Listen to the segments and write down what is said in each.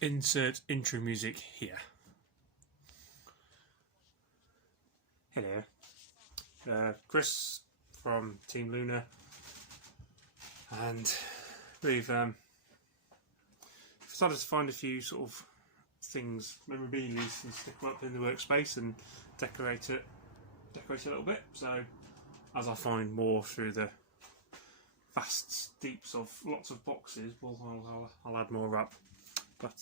Insert intro music here. Hello, Chris from Team Luna, and we've started to find a few sort of things, memorabilia, and stick them up in the workspace and decorate it a little bit. So as I find more through the vast deeps of lots of boxes, I'll add more up. But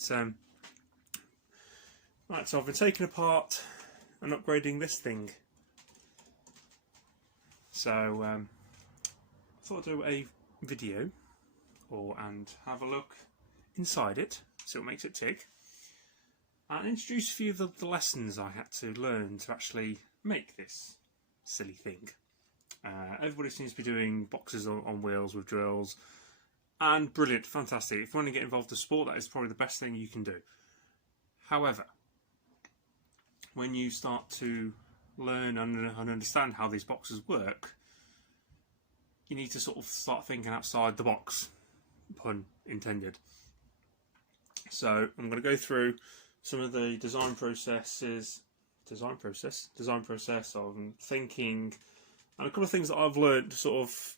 right, so I've been taking apart and upgrading this thing. So I thought I'd do a video and have a look inside it, see what makes it tick, and introduce a few of the lessons I had to learn to actually make this silly thing. Everybody seems to be doing boxes on wheels with drills, and brilliant, fantastic. If you want to get involved in sport, that is probably the best thing you can do. However, when you start to learn and understand how these boxes work, you need to sort of start thinking outside the box, pun intended. So I'm going to go through some of the design process of thinking, and a couple of things that I've learned to sort of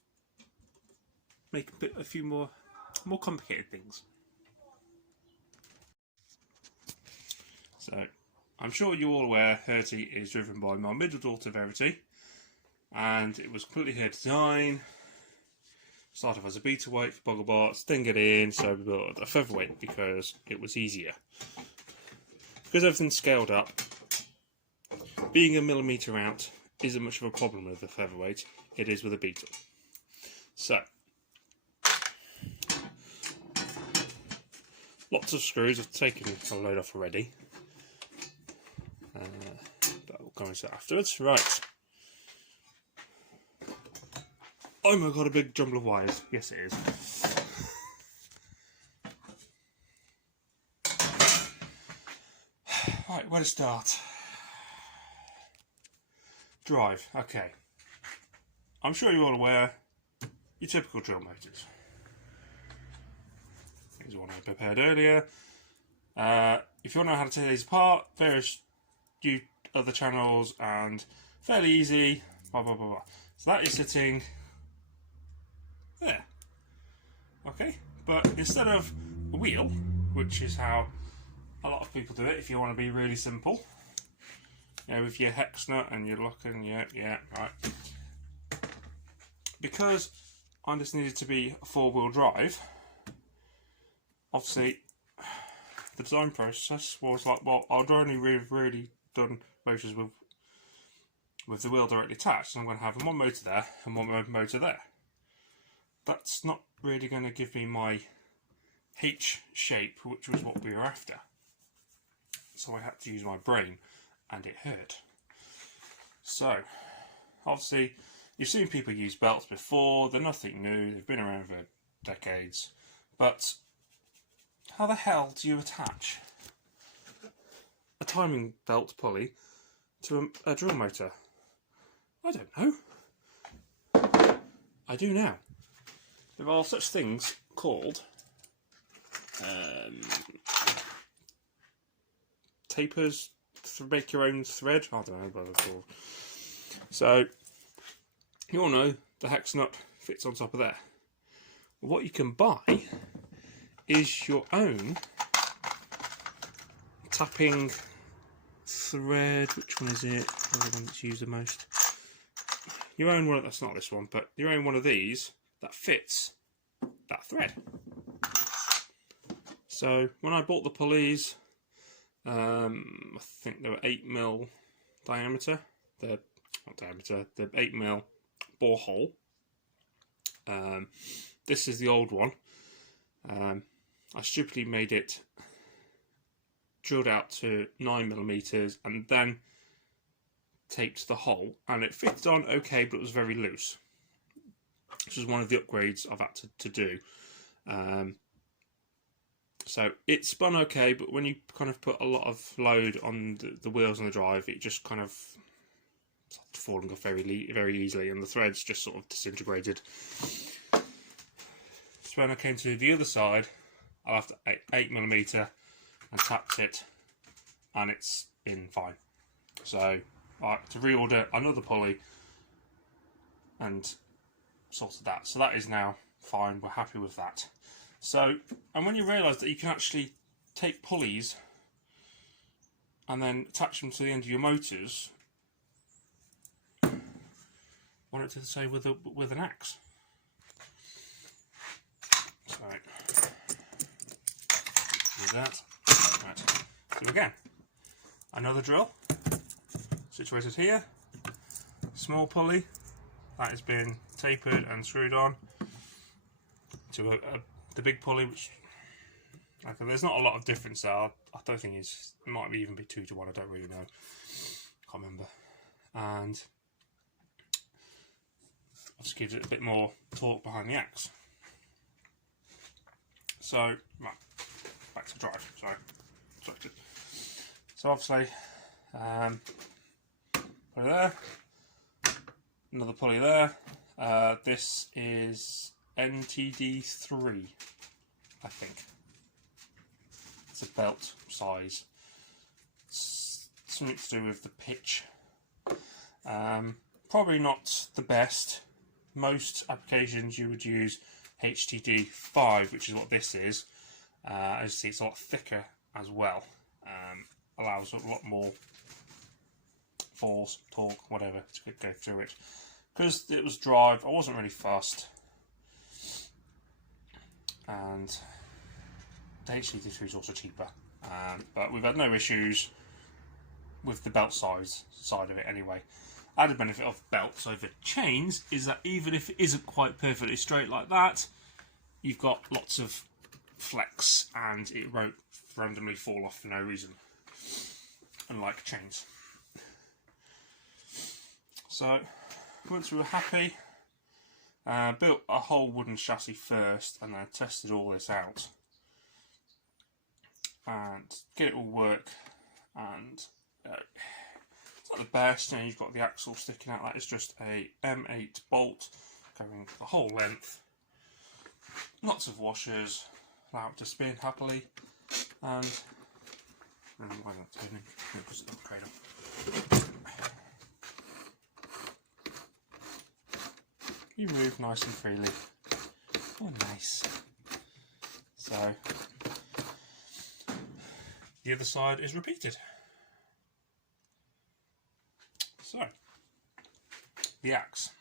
make a few more complicated things. So I'm sure you're all aware Herty is driven by my middle daughter Verity, and it was completely her design. Started off as a beta weight for Bodywork, then get in, so we built a Featherweight because it was easier. Because everything's scaled up, being a millimetre out isn't much of a problem with a Featherweight, it is with a beetle. So, lots of screws, I've taken a load off already. But we'll go into that afterwards. Right. Oh my god, a big jumble of wires. Yes, it is. Right, where to start? Drive. Okay. I'm sure you're all aware, your typical drill motors. Here's one I prepared earlier. If you want to know how to take these apart, various other channels, and fairly easy, blah blah blah blah. So that is sitting there. Okay, but instead of a wheel, which is how a lot of people do it if you want to be really simple, you know, with your hex nut and your lock and yeah, right. Because I just needed to be a four-wheel drive, obviously the design process was like, well, I'd only really done motors with the wheel directly attached, and I'm going to have one motor there and one motor there. That's not really going to give me my H shape, which was what we were after. So I had to use my brain, and it hurt. So, obviously, you've seen people use belts before, they're nothing new, they've been around for decades, but how the hell do you attach a timing belt pulley to a drill motor? I don't know. I do now. There are such things called tapers to make your own thread. I don't know what they're called. So you all know the hex nut fits on top of there. What you can buy is your own tapping thread. Which one is it? The one that's used the most. Your own one. That's not this one, but your own one of these that fits that thread. So when I bought the pulleys, I think they were 8mm diameter. They're not diameter. They're 8mm bore hole. This is the old one. I stupidly made it drilled out to 9mm and then taped the hole, and it fitted on okay, but it was very loose. This was one of the upgrades I've had to do. So it spun okay, but when you kind of put a lot of load on the wheels and the drive, it just kind of started falling off very easily, and the threads just sort of disintegrated. So when I came to the other side, I left 8mm and tapped it, and it's in fine. So I had to reorder another pulley and sorted that. So that is now fine, we're happy with that. So, and when you realise that you can actually take pulleys and then attach them to the end of your motors, want it to say with an axe. So do that. Right. So again, another drill situated here. Small pulley that has been tapered and screwed on to the big pulley, which okay, there's not a lot of difference there. I don't think it might even be 2 to 1. I don't really know. Can't remember. And just gives it a bit more torque behind the axe. So, right, back to drive. Sorry. So obviously, pulley there, another pulley there. This is NTD3, I think. It's a belt size. It's something to do with the pitch. Probably not the best. Most applications you would use HTD5, which is what this is. As you see, it's a lot thicker as well. Allows a lot more force, torque, whatever, to go through it. Because it was drive, I wasn't really fussed. And the HTD3 is also cheaper. But we've had no issues with the belt size side of it anyway. Added benefit of belts over chains is that even if it isn't quite perfectly straight like that, you've got lots of flex and it won't randomly fall off for no reason, unlike chains. So once we were happy, built a whole wooden chassis first and then tested all this out and get it all work. And it's not the best, you've got the axle sticking out. That is just a M8 bolt going the whole length. Lots of washers, allow it to spin happily, and why not turning? Because it's cradle. You move nice and freely. Oh, nice. So the other side is repeated. So the axe.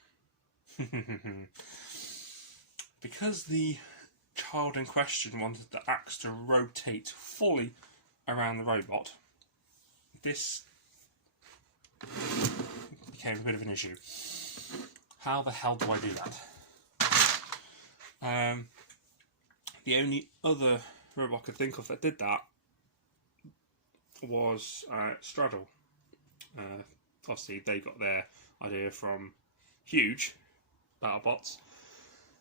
Because the child in question wanted the axe to rotate fully around the robot, this became a bit of an issue. How the hell do I do that? The only other robot I could think of that did that was Straddle. Obviously they got their idea from Huge BattleBots.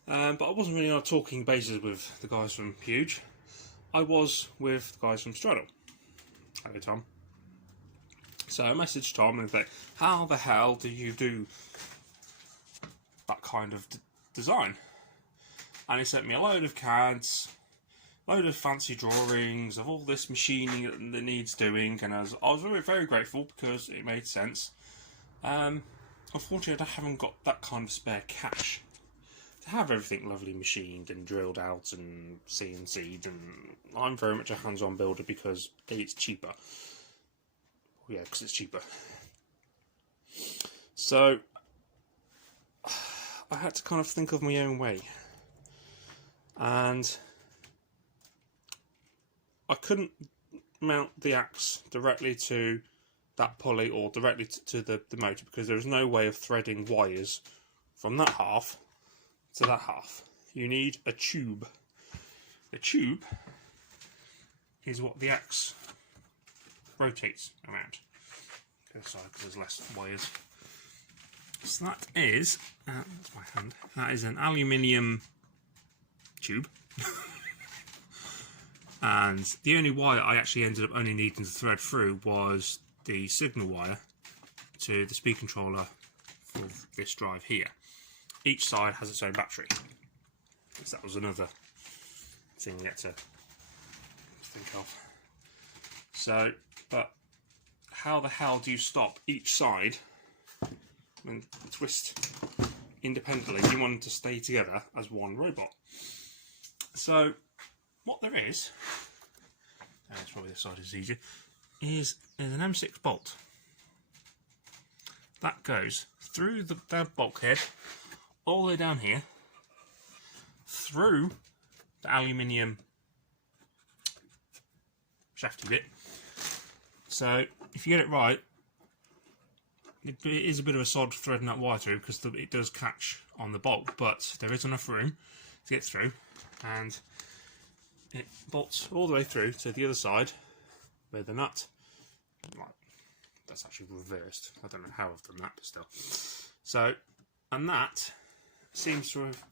But I wasn't really on a talking basis with the guys from Huge. I was with the guys from Straddle. Hello, Tom. So I messaged Tom and said, how the hell do you do that kind of design? And he sent me a load of CADs, load of fancy drawings of all this machining that needs doing, and I was very, very grateful because it made sense. Unfortunately, I haven't got that kind of spare cash to have everything lovely machined and drilled out and CNC'd, and I'm very much a hands-on builder because A, it's cheaper. Yeah, because it's cheaper. So I had to kind of think of my own way, and I couldn't mount the axe directly to that pulley or directly to the motor because there was no way of threading wires from that half to that half. You need a tube. The tube is what the axe rotates around. Okay, sorry, because there's less wires. So that is, that's my hand, that is an aluminium tube. And the only wire I actually ended up only needing to thread through was the signal wire to the speed controller for this drive here. Each side has its own battery. So that was another thing we had to think of. So, but how the hell do you stop each side and twist independently? You want them to stay together as one robot. So, what there is, it's probably this side is easier, is an M6 bolt that goes through the bulkhead all the way down here, through the aluminium shafty bit. So if you get it right, it is a bit of a sod threading that wire through, because it does catch on the bolt, but there is enough room to get through, and it bolts all the way through to the other side where the nut, right, that's actually reversed. I don't know how I've done that, but still. So, and that seems to have,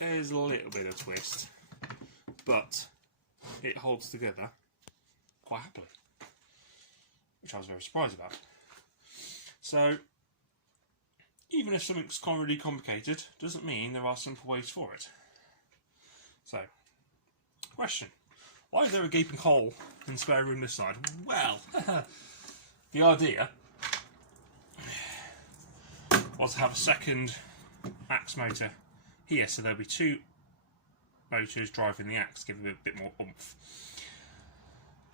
there's a little bit of twist, but it holds together quite happily, which I was very surprised about. So, even if something's really complicated, doesn't mean there are simple ways for it. So, question: why is there a gaping hole in the spare room this side? Well, the idea was to have a second axe motor here, so there'll be two motors driving the axe, give it a bit more oomph.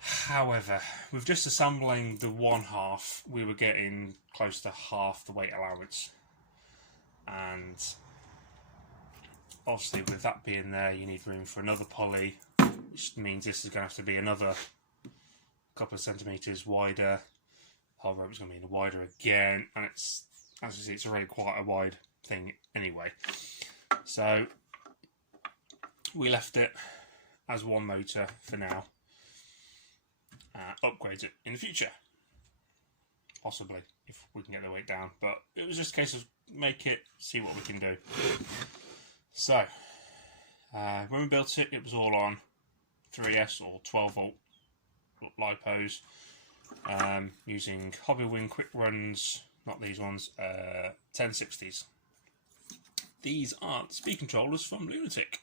However, with just assembling the one half, we were getting close to half the weight allowance, and obviously with that being there, you need room for another pulley, which means this is going to have to be another couple of centimetres wider. The whole rope's going to be wider again, and it's, as you see, it's already quite a wide thing anyway. So we left it as one motor for now. Upgrade it in the future, possibly, if we can get the weight down, but it was just a case of make it, see what we can do. So when we built it, it was all on 3S or 12 volt lipos, using Hobbywing quick runs, not these ones, 1060s. These aren't speed controllers from Lunatic.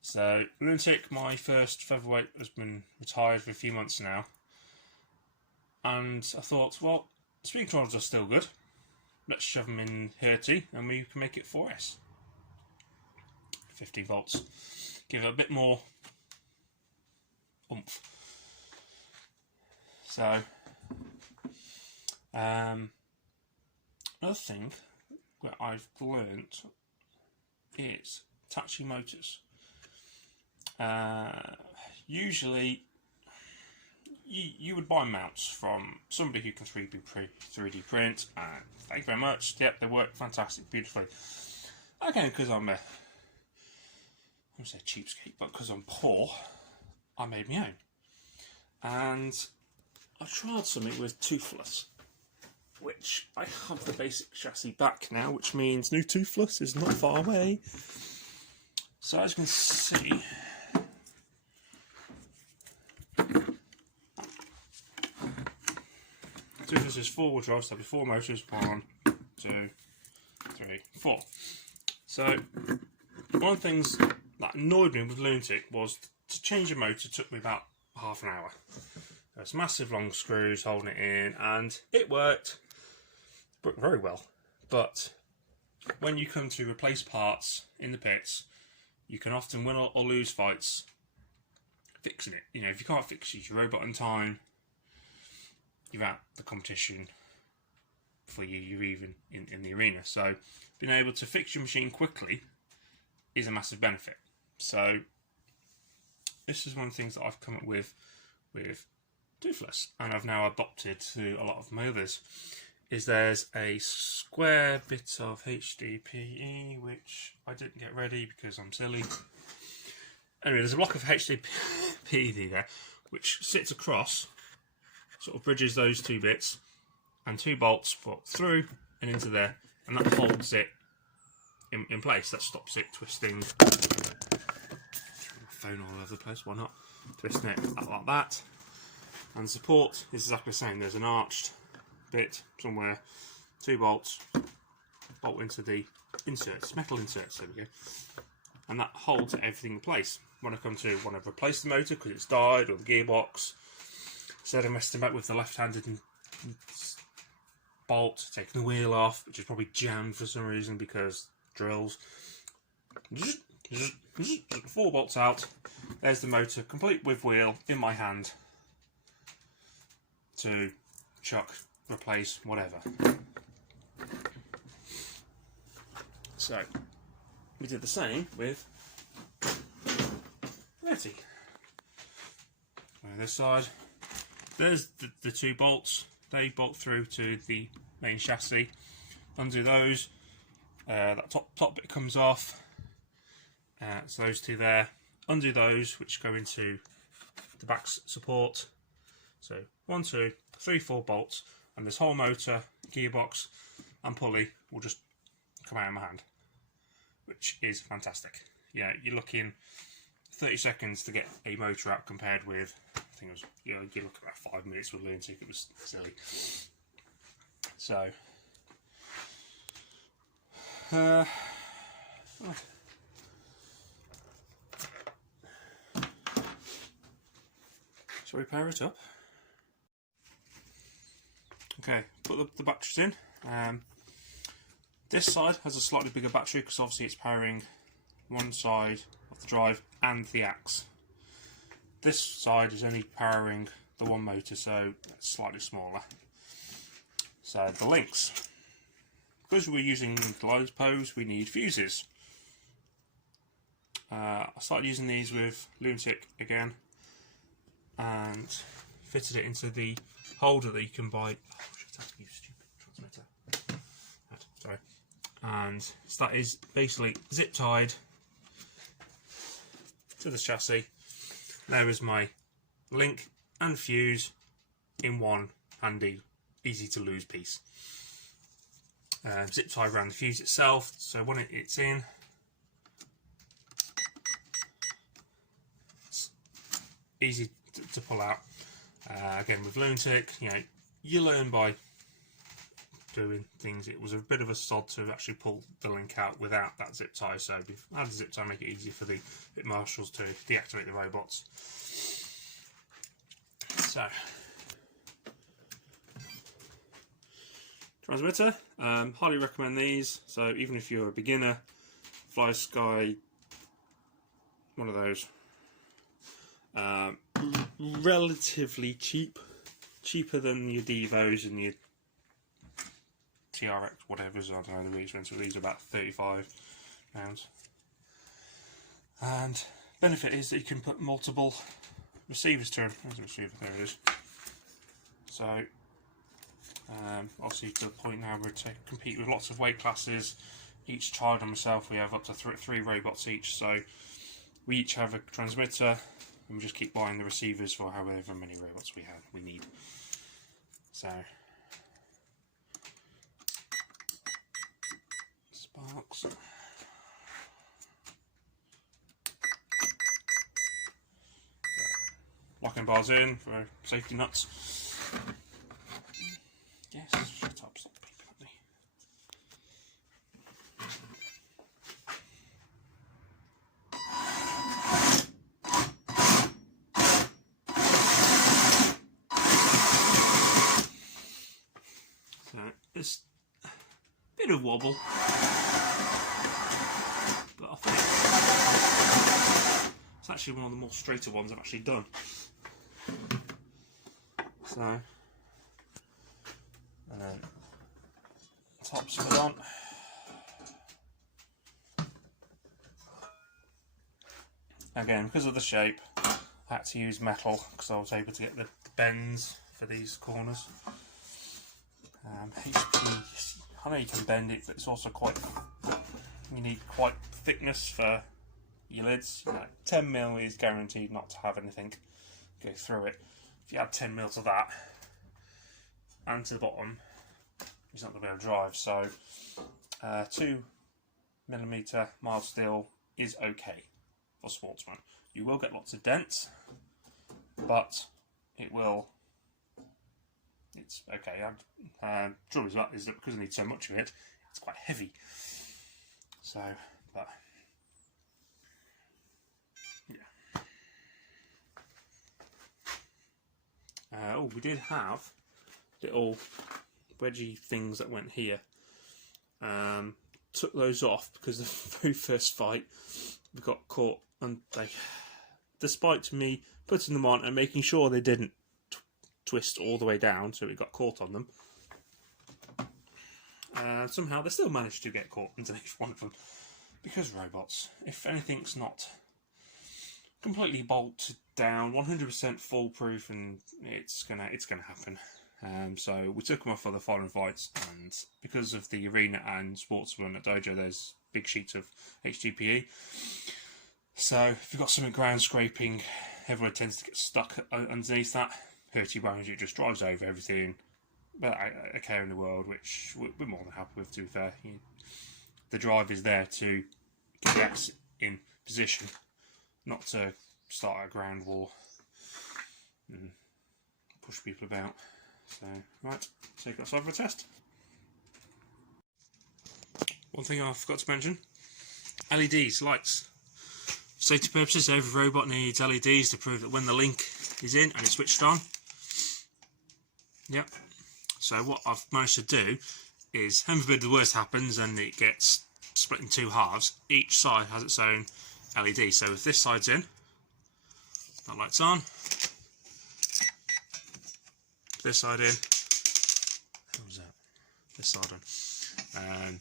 So, Lunatic, my first Featherweight, has been retired for a few months now. And I thought, well, speed controllers are still good. Let's shove them in Herty and we can make it 4S. 50 volts. Give it a bit more oomph. So, another thing that I've learnt is attaching motors. Usually you would buy mounts from somebody who can 3D print, and thank you very much, yep, they work fantastic, beautifully. Again, because I'm a, I won't say cheapskate, but because I'm poor, I made my own. And I tried something with toothless, which I have the basic chassis back now, which means new toothless is not far away. So as you can see, toothless is 4-wheel drive, so there'll be 4 motors, 1, 2, 3, 4. So one of the things that annoyed me with Lunatic was to change a motor took me about half an hour. There's massive long screws holding it in, and it worked very well. But when you come to replace parts in the pits, you can often win or lose fights fixing it. You know, if you can't fix your robot in time, you're out the competition before you're even in the arena. So being able to fix your machine quickly is a massive benefit. So this is one of the things that I've come up with toothless, and I've now adopted to a lot of my others, is there's a square bit of HDPE, which I didn't get ready because I'm silly. Anyway, there's a block of HDPE there, which sits across, sort of bridges those two bits, and 2 bolts put through and into there, and that holds it in place. That stops it twisting. My phone all over the place, why not? Twisting it like that. And the support is exactly the same. There's an arched bit somewhere, 2 bolts, bolt into the inserts, metal inserts, there we go. And that holds everything in place. When I come to want to replace the motor because it's died, or the gearbox, instead of messing about with the left-handed bolt, taking the wheel off, which is probably jammed for some reason because drills. 4 bolts out. There's the motor, complete with wheel in my hand to chuck, replace, whatever. So we did the same with Herty. On this side, there's the 2 bolts. They bolt through to the main chassis. Undo those. That top bit comes off. So those 2 there. Undo those, which go into the back support. So 1, 2, 3, 4 bolts, and this whole motor, gearbox, and pulley will just come out of my hand, which is fantastic. Yeah, you're looking 30 seconds to get a motor out compared with, I think it was, you know, you're looking at 5 minutes with lunatic. It was silly. So, shall we power it up? Okay, put the batteries in. This side has a slightly bigger battery because obviously it's powering one side of the drive and the axe. This side is only powering the one motor, so it's slightly smaller. So the links. Because we're using glide pose, we need fuses. I started using these with Lunatic again and fitted it into the holder that you can buy. Oh shit, that's you stupid transmitter. Sorry. And so that is basically zip tied to the chassis. There is my link and fuse in one handy, easy to lose piece. Zip tied around the fuse itself, so when it's in, it's easy to pull out. Again, with Lunatic, you know, you learn by doing things. It was a bit of a sod to actually pull the link out without that zip tie, so we've added the zip tie to make it easy for the bit marshals to deactivate the robots. So, transmitter, highly recommend these. So even if you're a beginner, Fly Sky, one of those. Relatively cheap, cheaper than your Devos and your TRX, whatever's. I don't know, the really expensive. These are about £35. And benefit is that you can put multiple receivers to them. There's a receiver, there it is. So obviously to the point now we're to compete with lots of weight classes. Each child and myself, we have up to 3 robots each, so we each have a transmitter and we just keep buying the receivers for however many robots we need. So sparks. Locking bars in for safety nuts. Yes, shut up, stop peeping at me. So it's a bit of wobble, but I think it's actually one of the more straighter ones I've actually done. So, and then tops put on. Again, because of the shape, I had to use metal because I was able to get the bends for these corners. HP, I know you can bend it, but it's also you need quite thickness for your lids. You know, 10mm is guaranteed not to have anything go through it. If you add 10mm to that and to the bottom, it's not going to be able to drive. So 2mm mild steel is okay for sportsmen. You will get lots of dents, but it's okay. Trouble is that because I need so much of it, it's quite heavy. So, but yeah. oh, we did have little wedgie things that went here. Took those off because the very first fight we got caught, and they, despite me putting them on and making sure they didn't twist all the way down, so we got caught on them. Somehow they still managed to get caught underneath one of them, because robots, if anything's not completely bolted down, 100% foolproof, and it's gonna happen. So we took them off for the following fights, and because of the arena and sportsman at dojo, there's big sheets of HDPE. So if you've got something ground scraping, everyone tends to get stuck underneath that. Herty Boundary just drives over everything, but a care in the world, which we're more than happy with, to be fair. The drive is there to get the axe in position, not to start a ground war and push people about. So, right, take that aside for a test. One thing I forgot to mention, LEDs, lights. For safety purposes, every robot needs LEDs to prove that when the link is in and it's switched on. Yep. So what I've managed to do is, heaven forbid the worst happens and it gets split in two halves, each side has its own LED. So if this side's in, that light's on. This side in. What was that? This side on.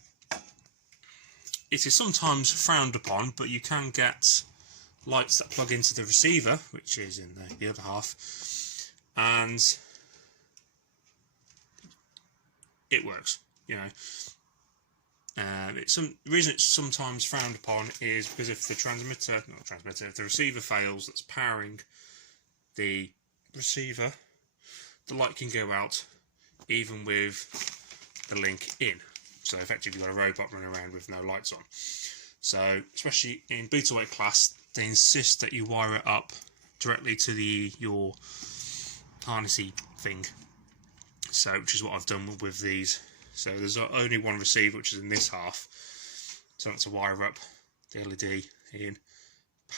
It is sometimes frowned upon, but you can get lights that plug into the receiver, which is in the other half, and it works. You know, the reason it's sometimes frowned upon is because if the if the receiver fails that's powering the receiver, the light can go out even with the link in. So effectively you've got a robot running around with no lights on. So especially in Bodywork class, they insist that you wire it up directly to your harnessy thing. So, which is what I've done with these. So there's only one receiver, which is in this half. So I have to wire up the LED in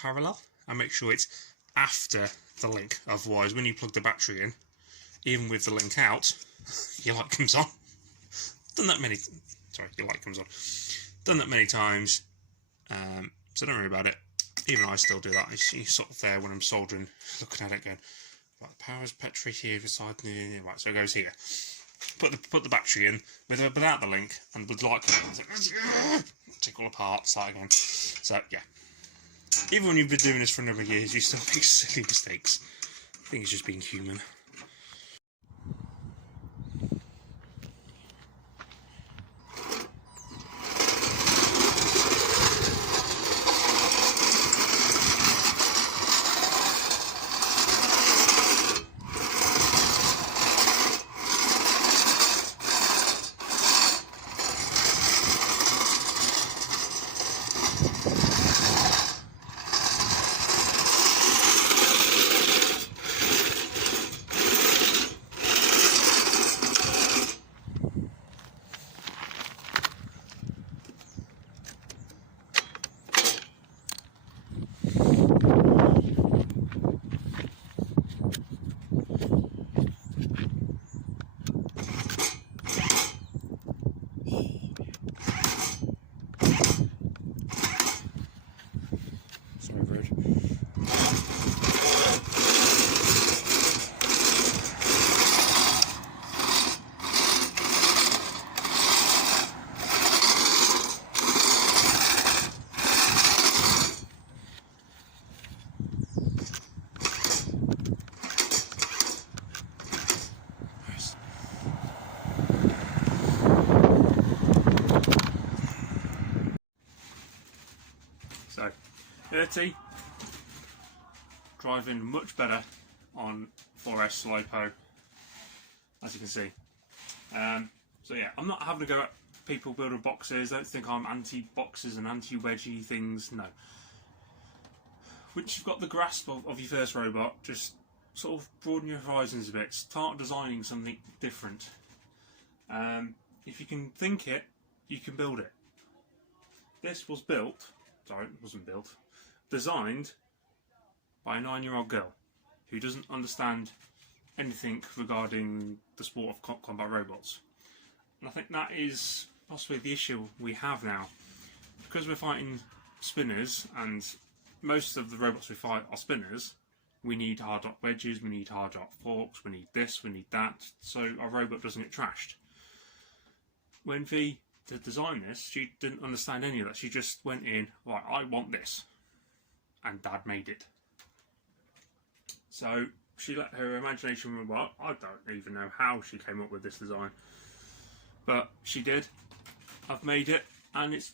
parallel and make sure it's after the link. Otherwise, when you plug the battery in, even with the link out, your light comes on. Your light comes on. Done that many times, so don't worry about it. Even I still do that. You sort of there when I'm soldering, looking at it, going, right, the power's battery here beside the right, so it goes here. Put the battery in without the link, and the light comes on. Take all apart, start again. So yeah, even when you've been doing this for a number of years, you still make silly mistakes. I think it's just being human. So, Herty, driving much better on 4S Slopo, as you can see. So yeah, I'm not having to go at people building boxes. Don't think I'm anti-boxes and anti-wedgie things, no. Once you've got the grasp of your first robot, just sort of broaden your horizons a bit. Start designing something different. If you can think it, you can build it. This was designed by a 9-year-old girl who doesn't understand anything regarding the sport of combat robots. And I think that is possibly the issue we have now. Because we're fighting spinners, and most of the robots we fight are spinners, we need hard drop wedges, we need hard drop forks, we need this, we need that, so our robot doesn't get trashed. When V did design this, she didn't understand any of that. She just went in, right, I want this. And Dad made it. So she let her imagination run wild. I don't even know how she came up with this design. But she did. I've made it, and it's,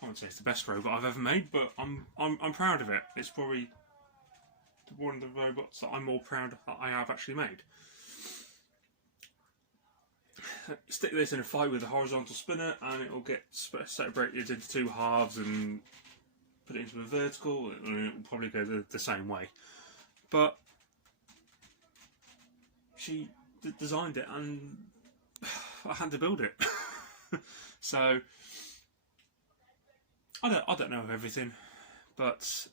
I wouldn't say it's the best robot I've ever made, but I'm proud of it. It's probably one of the robots that I'm more proud of that I have actually made. Stick this in a fight with a horizontal spinner and it will get separated into two halves, and put it into a vertical and it will probably go the same way. But she designed it and I had to build it. So I don't know everything, but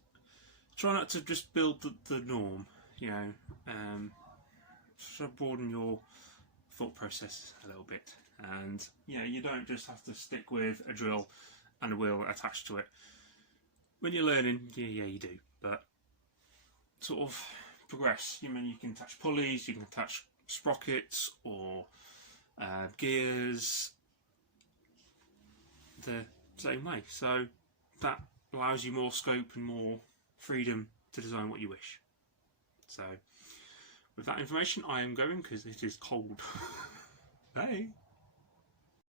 try not to just build the norm, you know. Try to broaden your thought process a little bit, and you know, you don't just have to stick with a drill and a wheel attached to it. When you're learning, yeah, you do, but sort of progress. You mean you can attach pulleys, you can attach sprockets or gears the same way. So that allows you more scope and more freedom to design what you wish. So with that information, I am going because it is cold. Hey.